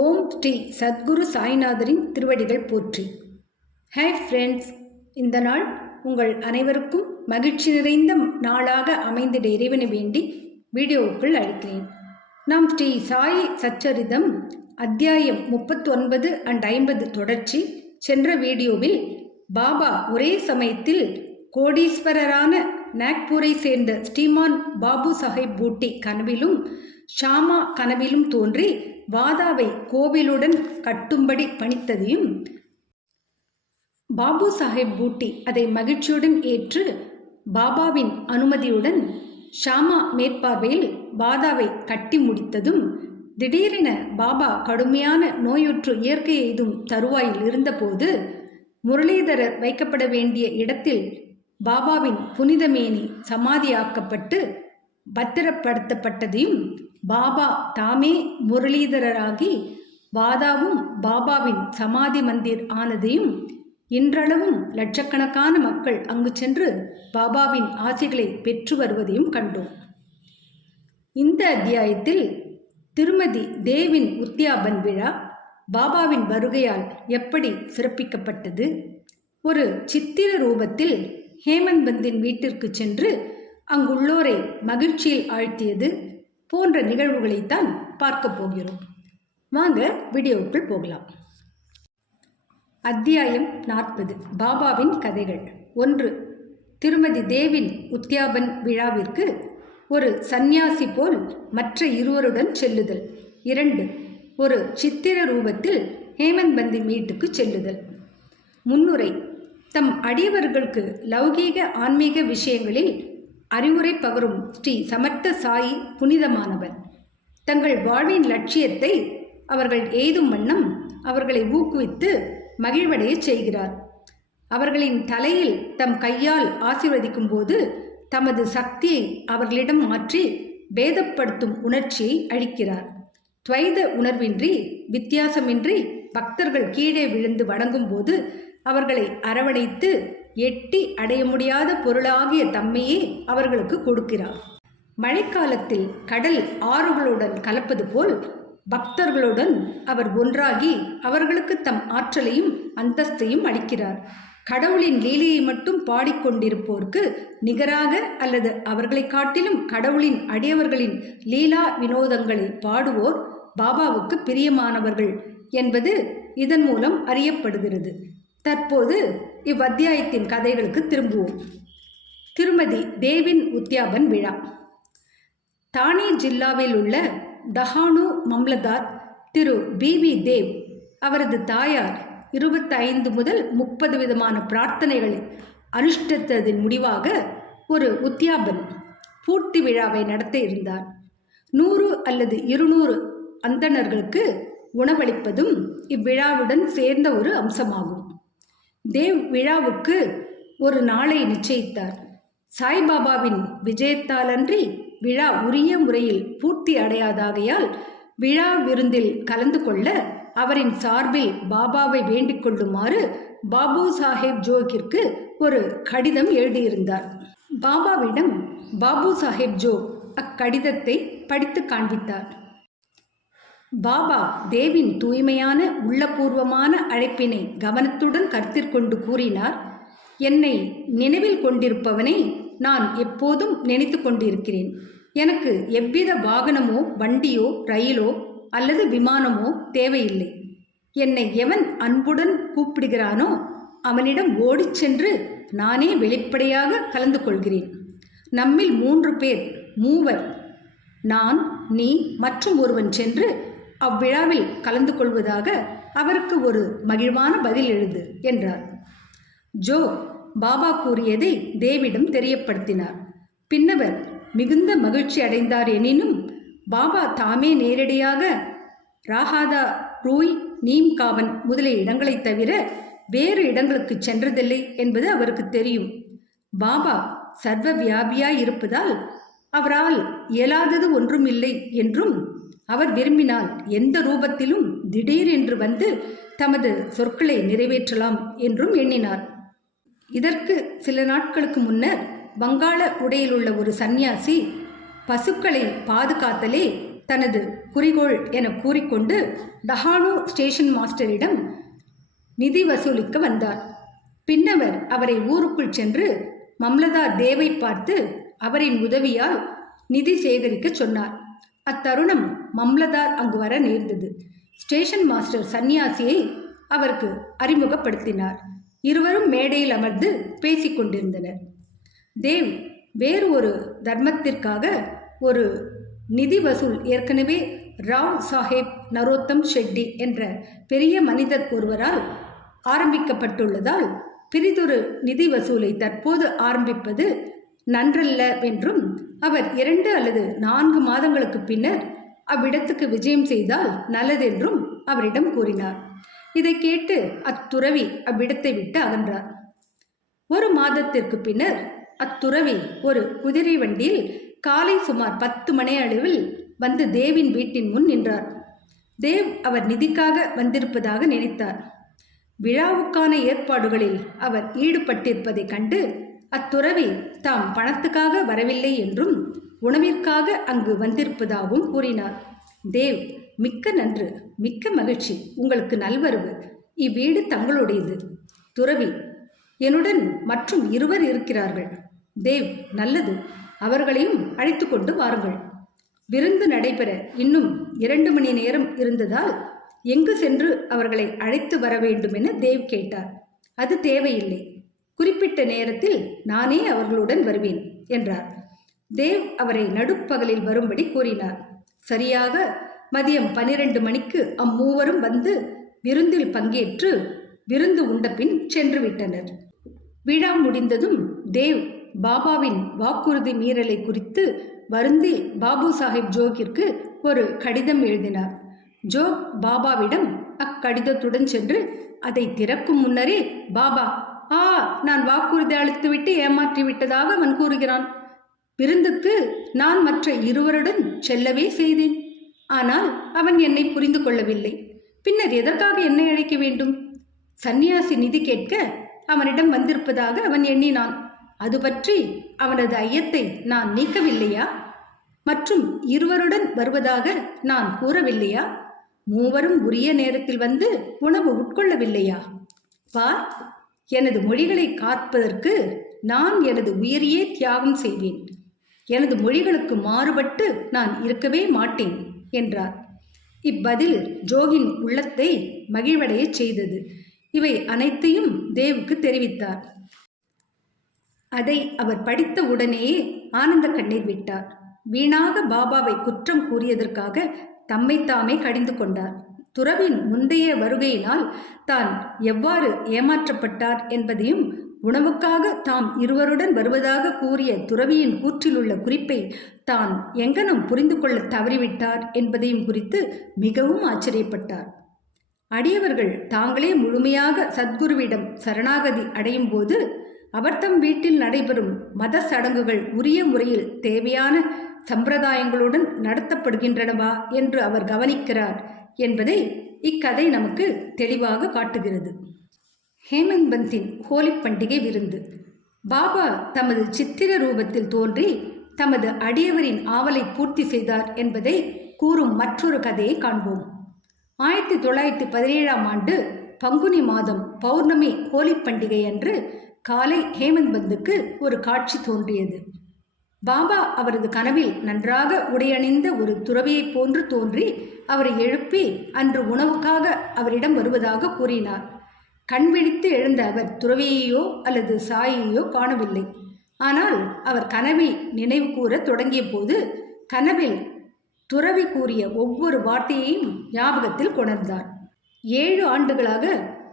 ஓம் ஸ்ரீ சத்குரு சாய்நாதரின் திருவடிகள் போற்றி. Hi friends, இந்த நாள் உங்கள் அனைவருக்கும் மகிழ்ச்சி நிறைந்த நாளாக அமைந்திட இறைவனை வேண்டி வீடியோவுக்குள் அழைக்கிறேன். நாம் ஸ்ரீ சாய் சச்சரிதம் அத்தியாயம் 39 and 50 தொடர்ச்சி. சென்ற வீடியோவில் பாபா ஒரே சமயத்தில் கோடீஸ்வரரான நாக்பூரை சேர்ந்த ஸ்ரீமான் பாபு சாஹேப் பூட்டி கனவிலும் ஷாமா கனவிலும் தோன்றி வாதாவை கோவிலுடன் கட்டும்படி பணித்ததையும், பாபு சாஹேப் பூட்டி அதை மகிழ்ச்சியுடன் ஏற்று பாபாவின் அனுமதியுடன் ஷாமா மேற்பார்வையில் வாதாவை கட்டி முடித்ததும், திடீரென பாபா கடுமையான நோயுற்று இயற்கை எய்தும் தருவாயில் இருந்தபோது முரளிதரர் வைக்கப்பட வேண்டிய இடத்தில் பாபாவின் புனிதமேனி சமாதியாக்கப்பட்டு பத்திரப்படுத்தப்பட்டதையும், பாபா தாமே முரளிதரராகி வாதாவும் பாபாவின் சமாதி மந்திர் ஆனதையும், இன்றளவும் லட்சக்கணக்கான மக்கள் அங்கு சென்று பாபாவின் ஆசிகளை பெற்று வருவதையும் கண்டோம். இந்த அத்தியாயத்தில் திருமதி தேவின் உத்தியாபன் விழா பாபாவின் வருகையால் எப்படி சிறப்பிக்கப்பட்டது, ஒரு சித்திர ரூபத்தில் ஹேமந்த் பந்தின் வீட்டிற்கு சென்று அங்குள்ளோரை மகிழ்ச்சியில் ஆழ்த்தியது போன்ற நிகழ்வுகளைத்தான் பார்க்க போகிறோம். வாங்க வீடியோவுக்குள் போகலாம். அத்தியாயம் 40. பாபாவின் கதைகள். 1. திருமதி தேவின் உத்தியாபன் விழாவிற்கு ஒரு சந்நியாசி போல் மற்ற இருவருடன் செல்லுதல். 2. ஒரு சித்திர ரூபத்தில் ஹேமந்த் பந்தின் வீட்டுக்கு செல்லுதல். முன்னுரை. தம் அடியவர்களுக்கு லௌகீக ஆன்மீக விஷயங்களில் அறிவுரை பகரும் ஸ்ரீ சமர்த்த சாயி புனிதமானவர். தங்கள் வாழ்வின் லட்சியத்தை அவர்கள் எய்தும் வண்ணம் அவர்களை ஊக்குவித்து மகிழ்வடைய செய்கிறார். அவர்களின் தலையில் தம் கையால் ஆசீர்வதிக்கும் போது தமது சக்தியை அவர்களிடம் மாற்றி பேதப்படுத்தும் உணர்ச்சியை அளிக்கிறார். துவைத உணர்வின்றி வித்தியாசமின்றி பக்தர்கள் கீழே விழுந்து வணங்கும் போது அவர்களை அரவணைத்து எட்டி அடைய முடியாத பொருளாகிய தம்மையே அவர்களுக்கு கொடுக்கிறார். மழைக்காலத்தில் கடல் ஆறுகளுடன் கலப்பது போல் பக்தர்களுடன் அவர் ஒன்றாகி அவர்களுக்கு தம் ஆற்றலையும் அந்தஸ்தையும் அளிக்கிறார். கடவுளின் லீலையை மட்டும் பாடிக்கொண்டிருப்போருக்கு நிகராக அல்லது அவர்களை காட்டிலும் கடவுளின் அடியவர்களின் லீலா வினோதங்களை பாடுவோர் பாபாவுக்கு பிரியமானவர்கள் என்பது இதன் மூலம் அறியப்படுகிறது. தற்போது இவ்வத்தியாயத்தின் கதைகளுக்கு திரும்புவோம். திருமதி தேவின் உத்தியாபன் விழா. தானே ஜில்லாவில் உள்ள தஹானு மம்லதார் திரு பிபி தேவ் அவரது தாயார் 25 முதல் 30 விதமான பிரார்த்தனைகளை அனுஷ்டித்ததின் முடிவாக ஒரு உத்தியாபன் பூர்த்தி விழாவை நடத்த இருந்தார். 100 அல்லது 200 அந்தணர்களுக்கு உணவளிப்பதும் இவ்விழாவுடன் சேர்ந்த ஒரு அம்சமாகும். தேவ் விழாவுக்கு ஒரு நாளை நிச்சயித்தார். சாய்பாபாவின் விஜயத்தாலன்றி விழா உரிய முறையில் பூர்த்தி அடையாதாகையால் விழா விருந்தில் கலந்து கொள்ள அவரின் சார்பில் பாபாவை வேண்டிக் கொள்ளுமாறு பாபு சாஹேப் ஜோகிற்கு ஒரு கடிதம் எழுதியிருந்தார். பாபாவிடம் பாபு சாஹேப் ஜோக் அக்கடிதத்தை படித்து காண்பித்தார். பாபா தேவின் தூய்மையான உள்ளபூர்வமான அழைப்பினை கவனத்துடன் கருத்திற்கொண்டு கூறினார். என்னை நினைவில் கொண்டிருப்பவனை நான் எப்போதும் நினைத்து கொண்டிருக்கிறேன். எனக்கு எவ்வித வாகனமோ வண்டியோ ரயிலோ அல்லது விமானமோ தேவையில்லை. என்னை எவன் அன்புடன் கூப்பிடுகிறானோ அவனிடம் ஓடிச் சென்று நானே வெளிப்படையாக கலந்து கொள்கிறேன். நம்மில் 3 பேர், மூவர், நான், நீ மற்றும் ஒருவன் சென்று அவ்விழாவில் கலந்து கொள்வதாக அவருக்கு ஒரு மகிழ்வான பதில் எழுது என்றார். ஜோ பாபா கூறியதை தேவிடம் தெரியப்படுத்தினார். பின்னவர் மிகுந்த மகிழ்ச்சி அடைந்தார். எனினும் பாபா தாமே நேரடியாக ராஹாதா, ரூய், நீம்காவன் முதலிய இடங்களை தவிர வேறு இடங்களுக்கு சென்றதில்லை என்பது அவருக்கு தெரியும். பாபா சர்வ வியாபியாய் இருப்பதால் அவரால் இயலாதது ஒன்றுமில்லை என்றும், அவர் விரும்பினால் எந்த ரூபத்திலும் திடீரென்று வந்து தமது சொற்களை நிறைவேற்றலாம் என்றும் எண்ணினார். இதற்கு சில நாட்களுக்கு முன்னர் வங்காள உடையிலுள்ள ஒரு சந்நியாசி பசுக்களை பாதுகாத்தலே தனது குறிக்கோள் என கூறிக்கொண்டு டஹானு ஸ்டேஷன் மாஸ்டரிடம் நிதி வசூலிக்க வந்தார். பின்னவர் அவரை ஊருக்குள் சென்று மம்லதார் தேவை பார்த்து அவரின் உதவியால் நிதி சேகரிக்க சொன்னார். அத்தருணம் மம்லதார் அங்கு வர நேர்ந்தது. ஸ்டேஷன் மாஸ்டர் சன்னியாசியை அவருக்கு அறிமுகப்படுத்தினார். இருவரும் மேடையில் அமர்ந்து பேசிக்கொண்டிருந்தனர். தேவ் வேறு ஒரு தர்மத்திற்காக ஒரு நிதி வசூல் ஏற்கனவே ராவ் சாஹேப் நரோத்தம் ஷெட்டி என்ற பெரிய மனிதர் ஒருவரால் ஆரம்பிக்கப்பட்டுள்ளதால் பிரிதொரு நிதி வசூலை தற்போது ஆரம்பிப்பது நன்றல்லவென்றும் அவர் 2 அல்லது 4 மாதங்களுக்கு பின்னர் அவ்விடத்துக்கு விஜயம் செய்தால் நல்லதென்றும் அவரிடம் கூறினார். இதை கேட்டு அத்துறவி அவ்விடத்தை விட்டு அகன்றார். 1 மாதத்திற்கு பின்னர் அத்துறவி ஒரு குதிரை வண்டியில் காலை சுமார் 10 மணி அளவில் வந்து தேவின் வீட்டின் முன் நின்றார். தேவ் அவர் நிதிக்காக வந்திருப்பதாக நினைத்தார். விழாவுக்கான ஏற்பாடுகளில் அவர் ஈடுபட்டிருப்பதை கண்டு அத்துறவி தாம் பணத்துக்காக வரவில்லை என்றும் உணவிற்காக அங்கு வந்திருப்பதாகவும் கூறினார். தேவ், மிக்க நன்று, மிக்க மகிழ்ச்சி, உங்களுக்கு நல்வரவு, இவ்வீடு தங்களுடையது. துறவி, என்னுடன் மற்றும் 2 இருக்கிறார்கள். தேவ், நல்லது, அவர்களையும் அழைத்து கொண்டு வாருங்கள். விருந்து நடைபெற இன்னும் 2 மணி நேரம் இருந்ததால் எங்கு சென்று அவர்களை அழைத்து வர வேண்டும் என தேவ் கேட்டார். அது தேவையில்லை, குறிப்பிட்ட நேரத்தில் நானே அவர்களுடன் வருவேன் என்றார். தேவ் அவரை நடுப்பகலில் வரும்படி கூறினார். சரியாக மதியம் 12 மணிக்கு அம்மூவரும் வந்து விருந்தில் பங்கேற்று விருந்து உண்டபின் சென்று விட்டனர். விழா முடிந்ததும் தேவ் பாபாவின் வாக்குறுதி மீறலை குறித்து வருந்தி பாபு சாஹிப் ஜோகிற்கு ஒரு கடிதம் எழுதினார். ஜோக் பாபாவிடம் அக்கடிதத்துடன் சென்று அதை திறக்கும் முன்னரே, பாபா, நான் வாக்குறுதி அளித்துவிட்டு ஏமாற்றி விட்டதாக அவன் கூறுகிறான். விருந்துக்கு நான் மற்ற 2 செல்லவே செய்தேன். ஆனால் அவன் என்னை புரிந்து கொள்ளவில்லை. பின்னர் எதற்காக என்னை அழைக்க வேண்டும்? சந்நியாசி நிதி கேட்க அவனிடம் வந்திருப்பதாக அவன் எண்ணினான். அது பற்றி அவனது ஐயத்தை நான் நீக்கவில்லையா? மற்றும் 2 வருவதாக நான் கூறவில்லையா? 3 உரிய நேரத்தில் வந்து உணவு உட்கொள்ளவில்லையா? பார், எனது மொழிகளை காப்பதற்கு நான் எனது உயிரையே தியாகம் செய்வேன். எனது மொழிகளுக்கு மாறுபட்டு நான் இருக்கவே மாட்டேன் என்றார். இப்பதில் ஜோகின் உள்ளத்தை மகிழ்வடைய செய்தது. இவை அனைத்தையும் தேவுக்கு தெரிவித்தார். அதை அவர் படித்த உடனேயே ஆனந்த கண்ணீர் விட்டார். வீணாக பாபாவை குற்றம் கூறியதற்காக தம்மைத்தாமே கடிந்து கொண்டார். துறவின் முந்தைய வருகையினால் தான் எவ்வாறு ஏமாற்றப்பட்டார் என்பதையும், உணவுக்காக தாம் 2 வருவதாக கூறிய துறவியின் கூற்றிலுள்ள குறிப்பை தான் எங்கனம் புரிந்து கொள்ள தவறிவிட்டார் என்பதையும் குறித்து மிகவும் ஆச்சரியப்பட்டார். அடியவர்கள் தாங்களே முழுமையாக சத்குருவிடம் சரணாகதி அடையும் போது அவர் தம் வீட்டில் நடைபெறும் மத சடங்குகள் உரிய முறையில் தேவையான சம்பிரதாயங்களுடன் நடத்தப்படுகின்றனவா என்று அவர் கவனிக்கிறார் என்பதை இக்கதை நமக்கு தெளிவாக காட்டுகிறது. ஹேமந்த் பந்தின் ஹோலி பண்டிகை விருந்து. பாபா தமது சித்திர ரூபத்தில் தோன்றி தமது அடியவரின் ஆவலை பூர்த்தி செய்தார் என்பதை கூறும் மற்றொரு கதையை காண்போம். 1917ஆம் ஆண்டு பங்குனி மாதம் பௌர்ணமி ஹோலி பண்டிகை அன்று காலை ஹேமந்த் பந்துக்கு ஒரு காட்சி தோன்றியது. பாபா அவரது கனவில் நன்றாக உடையணிந்த ஒரு துறவியைப் போன்று தோன்றி அவரை எழுப்பி அன்று உணவுக்காக அவரிடம் வருவதாக கூறினார். கண் விழித்து எழுந்த அவர் துறவியையோ அல்லது சாயையோ காணவில்லை. ஆனால் அவர் கனவை நினைவு கூற தொடங்கிய போது கனவில் துறவி கூறிய ஒவ்வொரு வார்த்தையையும் ஞாபகத்தில் கொணர்ந்தார். 7 ஆண்டுகளாக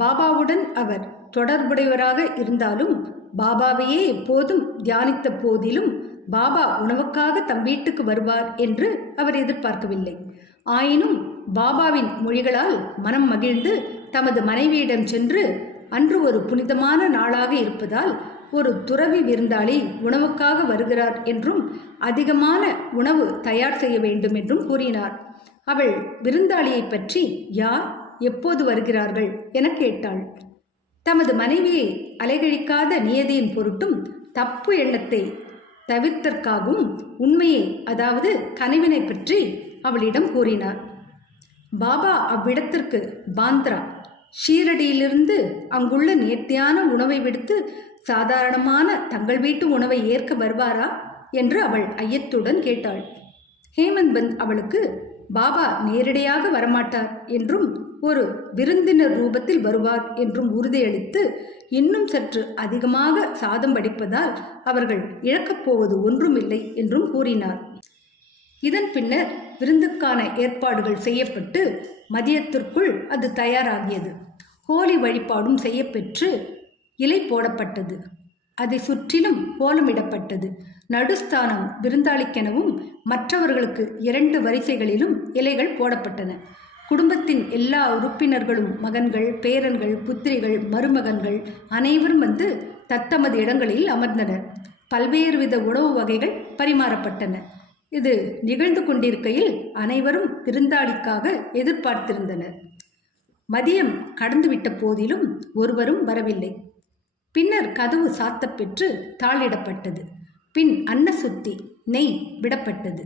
பாபாவுடன் அவர் தொடர்புடையவராக இருந்தாலும், பாபாவையே எப்போதும் தியானித்த போதிலும் பாபா உணவுக்காக தம் வீட்டுக்கு வருவார் என்று அவர் எதிர்பார்க்கவில்லை. ஆயினும் பாபாவின் மொழிகளால் மனம் மகிழ்ந்து தமது மனைவியிடம் சென்று, அன்று ஒரு புனிதமான நாளாக இருப்பதால் ஒரு துறவி விருந்தாளி உணவுக்காக வருகிறார் என்றும் அதிகமான உணவு தயார் செய்ய வேண்டும் என்றும் கூறினார். அவள் விருந்தாளியை பற்றி யார், எப்போது வருகிறார்கள் என கேட்டாள். தமது மனைவியை அலைகழிக்காத நியதியின் பொருட்டும் தப்பு எண்ணத்தை தவிர்த்தற்காகவும் உண்மையை, அதாவது கனவினை பற்றி அவளிடம் கூறினார். பாபா அவ்விடத்திற்கு பாந்த்ரா ஷீரடியிலிருந்து அங்குள்ள நேர்த்தியான உணவை விடுத்து சாதாரணமான தங்கள் வீட்டு உணவை ஏற்க வருவாரா என்று அவள் ஐயத்துடன் கேட்டாள். ஹேமந்த் பந்த் அவளுக்கு பாபா நேரடியாக வரமாட்டார் என்றும் ஒரு விருந்தினர் ரூபத்தில் வருவார் என்றும் உறுதியளித்து இன்னும் சற்று அதிகமாக சாதம் வடிப்பதால் அவர்கள் இழக்கப் போவது ஒன்றுமில்லை என்றும் கூறினார். இதன் பின்னர் விருந்துக்கான ஏற்பாடுகள் செய்யப்பட்டு மதியத்திற்குள் அது தயாராகியது. ஹோலி வழிபாடும் செய்யப்பெற்று இலை போடப்பட்டது. அதை சுற்றிலும் கோலமிடப்பட்டது. நடுஸ்தானம் விருந்தாளிக்கெனவும் மற்றவர்களுக்கு 2 வரிசைகளிலும் இலைகள் போடப்பட்டன. குடும்பத்தின் எல்லா உறுப்பினர்களும் மகன்கள், பேரன்கள், புத்திரிகள், மருமகன்கள் அனைவரும் வந்து தத்தமது இடங்களில் அமர்ந்தனர். பல்வேறு வித உணவு வகைகள் பரிமாறப்பட்டன. இது நிகழ்ந்து கொண்டிருக்கையில் அனைவரும் விருந்தாளிக்காக எதிர்பார்த்திருந்தனர். மதியம் கடந்துவிட்ட போதிலும் ஒருவரும் வரவில்லை. பின்னர் கதவு சாத்தப்பெற்று தாளிடப்பட்டது. பின் அன்னசுத்தி நெய் விடப்பட்டது.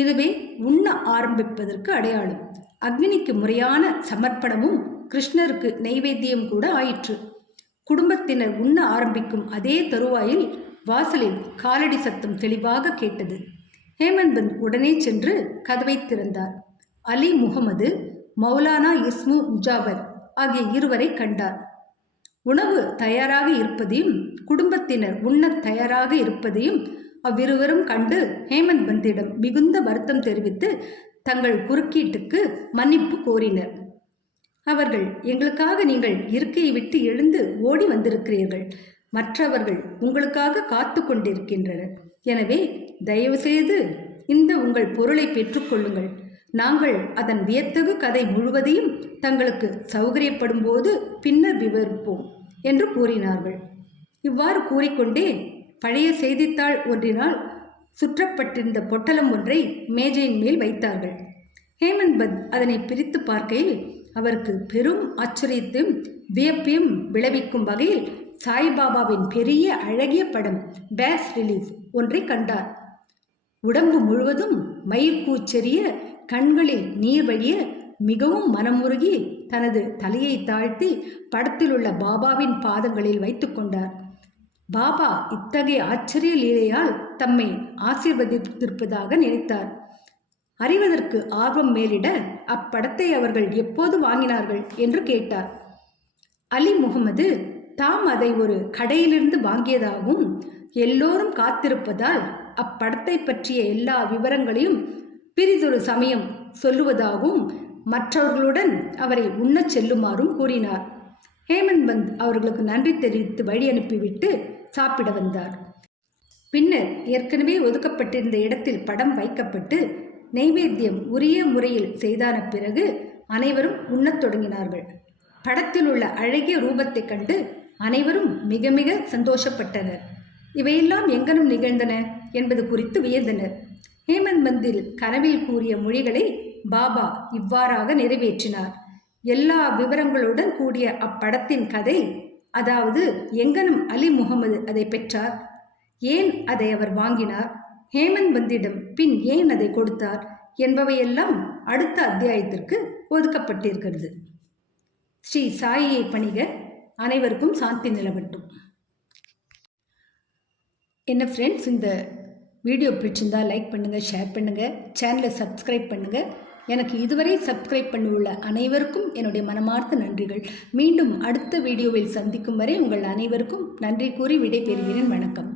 இதுவே உண்ண ஆரம்பிப்பதற்கு அடையாளம். அக்னிக்கு முறையான சமர்ப்பணமும் கிருஷ்ணருக்கு நெய்வேத்தியம் கூட ஆயிற்று. குடும்பத்தினர் உண்ண ஆரம்பிக்கும் அதே தருவாயில் வாசலில் காலடி சத்தம் தெளிவாக கேட்டது. ஹேமந்த் பந்த் உடனே சென்று கதவை திறந்தார். அலி முகமது, மௌலானா இஸ்மு முஜாவர் ஆகிய இருவரை கண்டார். உணவு தயாராக இருப்பதையும் குடும்பத்தினர் உண்ணத் தயாராக இருப்பதையும் அவ்விருவரும் கண்டு ஹேமந்த் பந்திடம் மிகுந்த வருத்தம் தெரிவித்து தங்கள் குறுக்கீட்டுக்கு மன்னிப்பு கோரினர். அவர்கள், எங்களுக்காக நீங்கள் இருக்கையை விட்டு எழுந்து ஓடி வந்திருக்கிறீர்கள். மற்றவர்கள் உங்களுக்காக காத்து கொண்டிருக்கின்றனர். எனவே தயவு செய்து இந்த உங்கள் பொருளை பெற்றுக்கொள்ளுங்கள். நாங்கள் அதன் வியத்தகு கதை முழுவதையும் தங்களுக்கு சௌகரியப்படும் போது பின்னர் விவரிப்போம் என்று கூறினார்கள். இவ்வாறு கூறிக்கொண்டே பழைய செய்தித்தாள் ஒன்றினால் சுற்றப்பட்டிருந்த பொட்டலம் ஒன்றை மேஜையின் மேல் வைத்தார்கள். ஹேமந்த் பந்த் அதனை பிரித்து பார்க்கையில் அவருக்கு பெரும் ஆச்சரியத்தையும் வியப்பையும் விளைவிக்கும் வகையில் சாய்பாபாவின் பெரிய அழகிய படம் பேஸ் ரிலீஃப் ஒன்றை கண்டார். உடம்பு முழுவதும் மயிர்கூச்செறிய, கண்களில் நீர் வழிய, மிகவும் மனமுருகி தனது தலையை தாழ்த்தி படத்தில் உள்ள பாபாவின் பாதங்களில் வைத்து கொண்டார். பாபா இத்தகைய ஆச்சரிய லீலையால் தம்மை ஆசீர்வதித்திருப்பதாக நினைத்தார். அறிவதற்கு ஆர்வம் மேலிட அப்படத்தை அவர்கள் எப்போது வாங்கினார்கள் என்று கேட்டார். அலி முகமது தாம் அதை ஒரு கடையிலிருந்து வாங்கியதாகவும் எல்லோரும் காத்திருப்பதால் அப்படத்தை பற்றிய எல்லா விவரங்களையும் பிறிதொரு சமயம் சொல்லுவதாகவும் மற்றவர்களுடன் அவரை உண்ணச் செல்லுமாறும் கூறினார். ஹேமந்த் பந்த் அவர்களுக்கு நன்றி தெரிவித்து வழி அனுப்பிவிட்டு சாப்பிட வந்தார். பின்னர் ஏற்கனவே ஒதுக்கப்பட்டிருந்த இடத்தில் படம் வைக்கப்பட்டு நெய்வேத்தியம் உரிய முறையில் செய்தான பிறகு அனைவரும் உண்ணத் தொடங்கினார்கள். படத்தில் உள்ள அழகிய ரூபத்தை கண்டு அனைவரும் மிக மிக சந்தோஷப்பட்டனர். இவையெல்லாம் எங்கனும் நிகழ்ந்தன என்பது குறித்து வியந்தனர். ஹேமந்த் பந்தில் கனவில் கூறிய மொழிகளை பாபா இவ்வாறாக நிறைவேற்றினார். எல்லா விவரங்களுடன் கூடிய அப்படத்தின் கதை, அதாவது எங்கனும் அலி முகமது அதை பெற்றார், ஏன் அதை அவர் வாங்கினார், ஹேமந்த் பந்திடம் பின் ஏன் அதை கொடுத்தார் என்பவையெல்லாம் அடுத்த அத்தியாயத்திற்கு ஒதுக்கப்பட்டிருக்கிறது. ஸ்ரீ சாயியை பணிக. அனைவருக்கும் சாந்தி நிலவட்டும். என்ன ஃப்ரெண்ட்ஸ், இந்த வீடியோ பிடிச்சிருந்தா லைக் பண்ணுங்கள், ஷேர் பண்ணுங்கள், சேனலை சப்ஸ்கிரைப் பண்ணுங்கள். எனக்கு இதுவரை சப்ஸ்கிரைப் பண்ணியுள்ள அனைவருக்கும் என்னுடைய மனமார்ந்த நன்றிகள். மீண்டும் அடுத்த வீடியோவில் சந்திக்கும் வரை உங்கள் அனைவருக்கும் நன்றி கூறி விடை பெறுகிறேன். வணக்கம்.